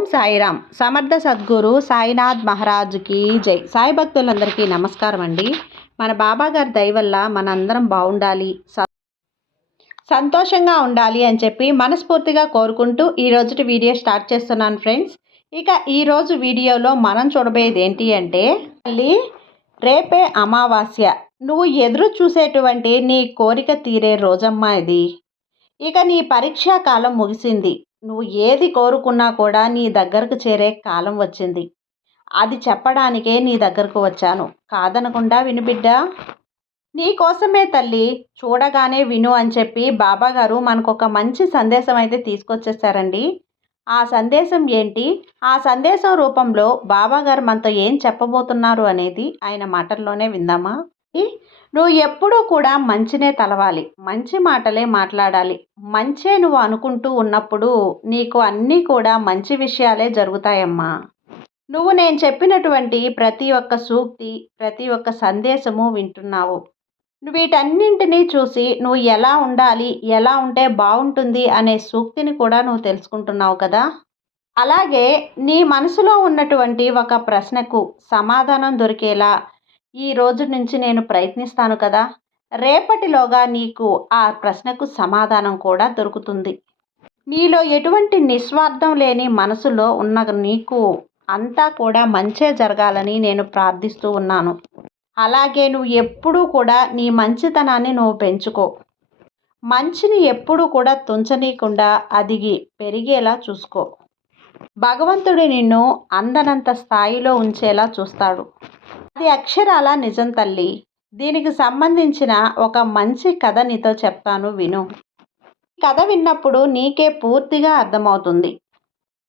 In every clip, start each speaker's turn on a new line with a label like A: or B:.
A: ఓం సాయిరామ్. సమర్థ సద్గురు సాయినాథ్ మహారాజుకి జై. సాయి భక్తులందరికీ నమస్కారం అండి. మన బాబా గారి దయ వల్ల మనందరం బాగుండాలి. స- సంతోషంగా ఉండాలి అని చెప్పి మనస్ఫూర్తిగా కోరుకుంటూ ఈ వీడియో స్టార్ట్ చేస్తున్నాను ఫ్రెండ్స్. ఇక ఈరోజు వీడియోలో మనం చూడబోయేది ఏంటి అంటే మళ్ళీ రేపే అమావాస్య. నువ్వు ఎదురు చూసేటువంటి నీ కోరిక తీరే రోజమ్మా ఇది. ఇక నీ పరీక్షా కాలం ముగిసింది. నువ్వు ఏది కోరుకున్నా కూడా నీ దగ్గరకు చేరే కాలం వచ్చింది. అది చెప్పడానికే నీ దగ్గరకు వచ్చాను. కాదనకుండా విను బిడ్డా. నీకోసమే తల్లి చూడగానే విను అని చెప్పి బాబాగారు మనకొక మంచి సందేశం అయితే తీసుకొచ్చేసారండి. ఆ సందేశం ఏంటి? ఆ సందేశం రూపంలో బాబాగారు మనతో ఏం చెప్పబోతున్నారు అనేది ఆయన మాటల్లోనే విందామా? నువ్వు ఎప్పుడూ కూడా మంచినే తలవాలి. మంచి మాటలే మాట్లాడాలి. మంచే నువ్వు అనుకుంటూ ఉన్నప్పుడు నీకు అన్నీ కూడా మంచి విషయాలే జరుగుతాయమ్మా. నువ్వు నేను చెప్పినటువంటి ప్రతి ఒక్క సూక్తి ప్రతి ఒక్క సందేశము వింటున్నావు. నువ్వు వీటన్నింటినీ చూసి నువ్వు ఎలా ఉండాలి ఎలా ఉంటే బాగుంటుంది అనే సూక్తిని కూడా నువ్వు తెలుసుకుంటున్నావు కదా? అలాగే నీ మనసులో ఉన్నటువంటి ఒక ప్రశ్నకు సమాధానం దొరికేలా ఈ రోజు నుంచి నేను ప్రయత్నిస్తాను కదా. రేపటిలోగా నీకు ఆ ప్రశ్నకు సమాధానం కూడా దొరుకుతుంది. నీలో ఎటువంటి నిస్వార్థం లేని మనసులో ఉన్న నీకు అంతా కూడా మంచే జరగాలని నేను ప్రార్థిస్తూ ఉన్నాను. అలాగే నువ్వు ఎప్పుడూ కూడా నీ మంచితనాన్ని నువ్వు పెంచుకో. మంచిని ఎప్పుడూ కూడా తుంచనీయకుండా అదిగి పెరిగేలా చూసుకో. భగవంతుడి నిన్ను అందనంత స్థాయిలో ఉంచేలా చూస్తాడు. అది అక్షరాల నిజం తల్లి. దీనికి సంబంధించిన ఒక మంచి కథ నీతో చెప్తాను విను. కథ విన్నప్పుడు నీకే పూర్తిగా అర్థమవుతుంది.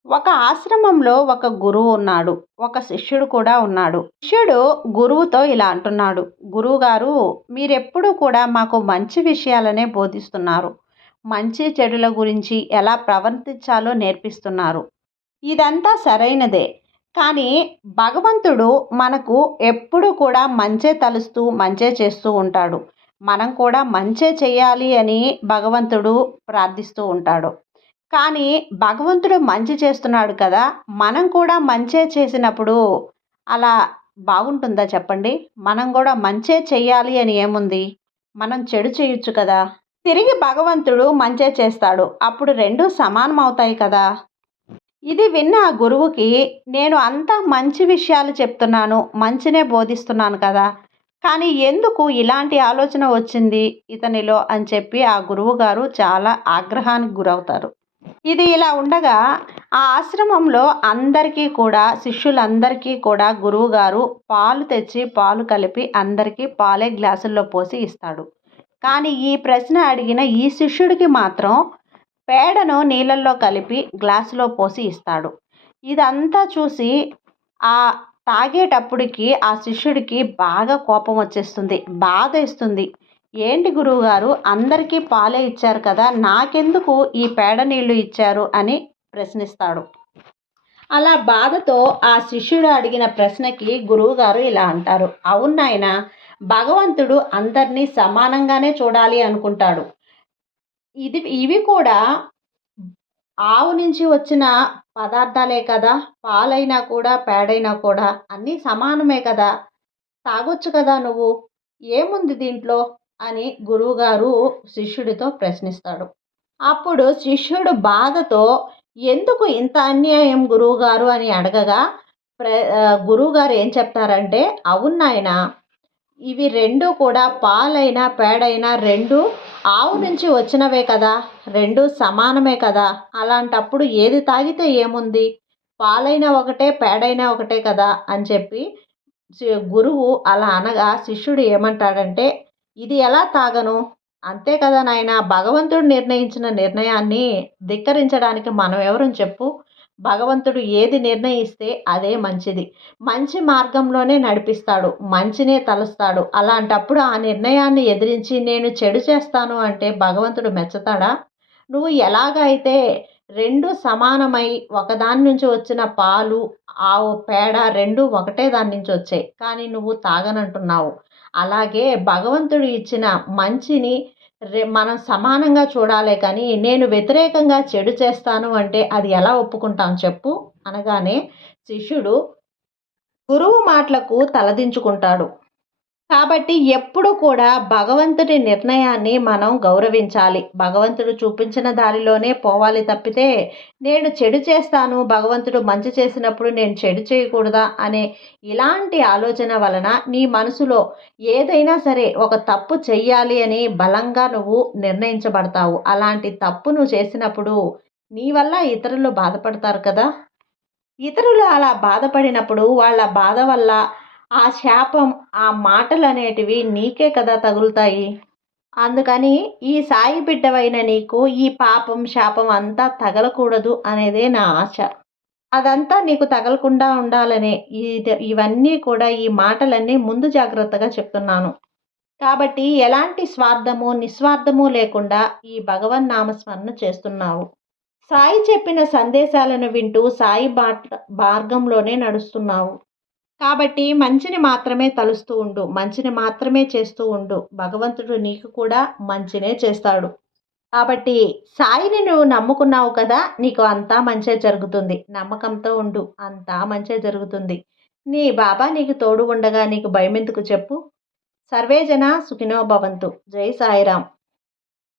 A: ఒక ఆశ్రమంలో ఒక గురువు ఉన్నాడు. ఒక శిష్యుడు కూడా ఉన్నాడు. శిష్యుడు గురువుతో ఇలా అంటున్నాడు. గురువుగారు మీరెప్పుడూ కూడా మాకు మంచి విషయాలనే బోధిస్తున్నారు. మంచి చెడుల గురించి ఎలా ప్రవర్తించాలో నేర్పిస్తున్నారు. ఇదంతా సరైనదే. కానీ భగవంతుడు మనకు ఎప్పుడు కూడా మంచే తలుస్తూ మంచే చేస్తూ ఉంటాడు. మనం కూడా మంచే చేయాలి అని భగవంతుడు ప్రార్థిస్తూ ఉంటాడు. కానీ భగవంతుడు మంచి చేస్తున్నాడు కదా మనం కూడా మంచే చేసినప్పుడు అలా బాగుంటుందా చెప్పండి? మనం కూడా మంచే చేయాలి అని ఏముంది? మనం చెడు చేయొచ్చు కదా. తిరిగి భగవంతుడు మంచే చేస్తాడు. అప్పుడు రెండు సమానం అవుతాయి కదా. ఇది విన్న ఆ గురువుకి నేను అంతా మంచి విషయాలు చెప్తున్నాను మంచినే బోధిస్తున్నాను కదా. కానీ ఎందుకు ఇలాంటి ఆలోచన వచ్చింది ఇతనిలో? అని చెప్పి ఆ గురువు గారు చాలా ఆగ్రహానికి గురవుతారు. ఇది ఇలా ఉండగా ఆ ఆశ్రమంలో అందరికీ కూడా శిష్యులందరికీ కూడా గురువు గారు పాలు తెచ్చి పాలు కలిపి అందరికీ పాలే గ్లాసుల్లో పోసి ఇస్తాడు. కానీ ఈ ప్రశ్న అడిగిన ఈ శిష్యుడికి మాత్రం పేడను నీళ్ళల్లో కలిపి గ్లాసులో పోసి ఇస్తాడు. ఇదంతా చూసి ఆ తాగేటప్పటికి ఆ శిష్యుడికి బాగా కోపం వచ్చేస్తుంది బాధ ఇస్తుంది ఏంటి గురువుగారు అందరికీ పాలే ఇచ్చారు కదా నాకెందుకు ఈ పేడ నీళ్ళు ఇచ్చారు? అని ప్రశ్నిస్తాడు. అలా బాధతో ఆ శిష్యుడు అడిగిన ప్రశ్నకి గురువుగారు ఇలా అంటారు. అవును నాయన భగవంతుడు అందరినీ సమానంగానే చూడాలి అనుకుంటాడు. ఇది ఇవి కూడా ఆవు నుంచి వచ్చిన పదార్థాలే కదా. పాలైనా కూడా పేడైనా కూడా అన్నీ సమానమే కదా. తాగొచ్చు కదా నువ్వు. ఏముంది దీంట్లో? అని గురువుగారు శిష్యుడితో ప్రశ్నిస్తాడు. అప్పుడు శిష్యుడు బాధతో ఎందుకు ఇంత అన్యాయం గురువుగారు? అని అడగగా ప్ర గురువుగారు ఏం చెప్తారంటే అవును ఇవి రెండు కూడా పాలైనా పేడైనా రెండు ఆవు నుంచి వచ్చినవే కదా రెండు సమానమే కదా అలాంటప్పుడు ఏది తాగితే ఏముంది? పాలైనా ఒకటే పేడైనా ఒకటే కదా అని చెప్పి గురువు అలా అనగా శిష్యుడు ఏమంటాడంటే ఇది ఎలా తాగను? అంతే కదా నాయన భగవంతుడు నిర్ణయించిన నిర్ణయాన్ని ధిక్కరించడానికి మనం ఎవరం చెప్పు? భగవంతుడు ఏది నిర్ణయిస్తే అదే మంచిది. మంచి మార్గంలోనే నడిపిస్తాడు. మంచినే తలుస్తాడు. అలాంటప్పుడు ఆ నిర్ణయాన్ని ఎదిరించి నేను చెడు చేస్తాను అంటే భగవంతుడు మెచ్చుతాడా? నువ్వు ఎలాగైతే రెండు సమానమై ఒకదాని నుంచి వచ్చిన పాలు ఆవు పేడ రెండు ఒకటే దాని నుంచి వచ్చాయి. కానీ నువ్వు తాగనంటున్నావు. అలాగే భగవంతుడు ఇచ్చిన మంచిని మనం సమానంగా చూడాలే కానీ నేను వ్యతిరేకంగా చెడు చేస్తాను అంటే అది ఎలా ఒప్పుకుంటాం చెప్పు? అనగానే శిష్యుడు గురువు మాటలకు తలదించుకుంటాడు. కాబట్టి ఎప్పుడు కూడా భగవంతుడి నిర్ణయాన్ని మనం గౌరవించాలి. భగవంతుడు చూపించిన దారిలోనే పోవాలి తప్పితే నేను చెడు చేస్తాను భగవంతుడు మంచి చేసినప్పుడు నేను చెడు చేయకూడదా అనే ఇలాంటి ఆలోచన వలన నీ మనసులో ఏదైనా సరే ఒక తప్పు చెయ్యాలి అని బలంగా నువ్వు నిర్ణయించబడతావు. అలాంటి తప్పు నువ్వు చేసినప్పుడు నీ వల్ల ఇతరులు బాధపడతారు కదా? ఇతరులు అలా బాధపడినప్పుడు వాళ్ళ బాధ వల్ల ఆ శాపం ఆ మాటలు అనేటివి నీకే కదా తగులుతాయి. అందుకని ఈ సాయి బిడ్డవైన నీకు ఈ పాపం శాపం అంతా తగలకూడదు అనేదే నా ఆశ. అదంతా నీకు తగలకుండా ఉండాలనే ఇది ఇవన్నీ కూడా ఈ మాటలన్నీ ముందు జాగ్రత్తగా చెప్తున్నాను. కాబట్టి ఎలాంటి స్వార్థము నిస్వార్థము లేకుండా ఈ భగవన్ నామస్మరణ చేస్తున్నావు. సాయి చెప్పిన సందేశాలను వింటూ సాయి బాట మార్గంలోనే నడుస్తున్నావు. కాబట్టి మంచిని మాత్రమే తలుస్తూ ఉండు. మంచిని మాత్రమే చేస్తూ ఉండు. భగవంతుడు నీకు కూడా మంచినే చేస్తాడు. కాబట్టి సాయిని నువ్వు నమ్ముకున్నావు కదా నీకు అంతా మంచే జరుగుతుంది. నమ్మకంతో ఉండు. అంతా మంచే జరుగుతుంది. నీ బాబా నీకు తోడు ఉండగా నీకు భయం ఎందుకు చెప్పు సర్వేజన సుఖినో భవంతు. జై సాయిరామ్.